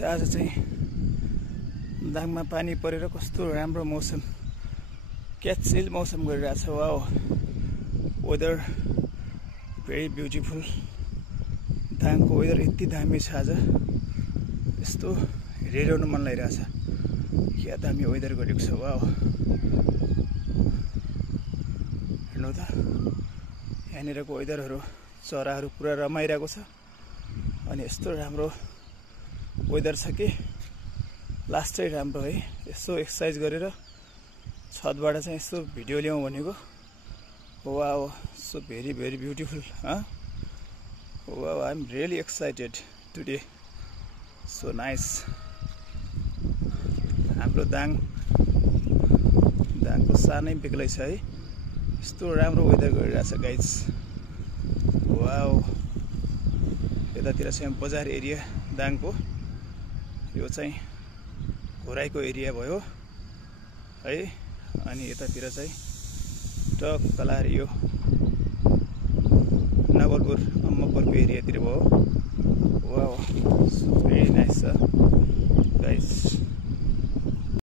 आज चाहिँ दाङमा पानी परेर कस्तो राम्रो मौसम, क्या चिल मौसम गरिरहेछ। Wow, weather very beautiful. दाङको वेदर यति दामी छ आज, यस्तो हेरिरहनु मन लागिरहेछ। क्या दामी वेदर गरेको छ। वाओ, हेर्नु त यहाँनिरको वेदरहरू, चराहरू पुरा रमाइरहेको छ। अनि यस्तो राम्रो वेदर छ कि लास्टै राम्रो है। यसो एक्सर्साइज गरेर छतबाट चाहिँ यसो भिडियो ल्याउँ भनेको। Wow, so very very beautiful. Wow, I am really excited today, so nice. हाम्रो दाङको सानै बेग्लै छ है, यस्तो राम्रो वेदर गरिरहेछ गाइज। वाओ, यतातिर चाहिँ बजार एरिया दाङको, यो चाहिँ घोराइको एरिया भयो है। अनि यतातिर चाहिँ टक्कलार यो नवलपुर अम्मपुरको एरियातिर भयो। वाओ, भेरी नाइस छ गाइज।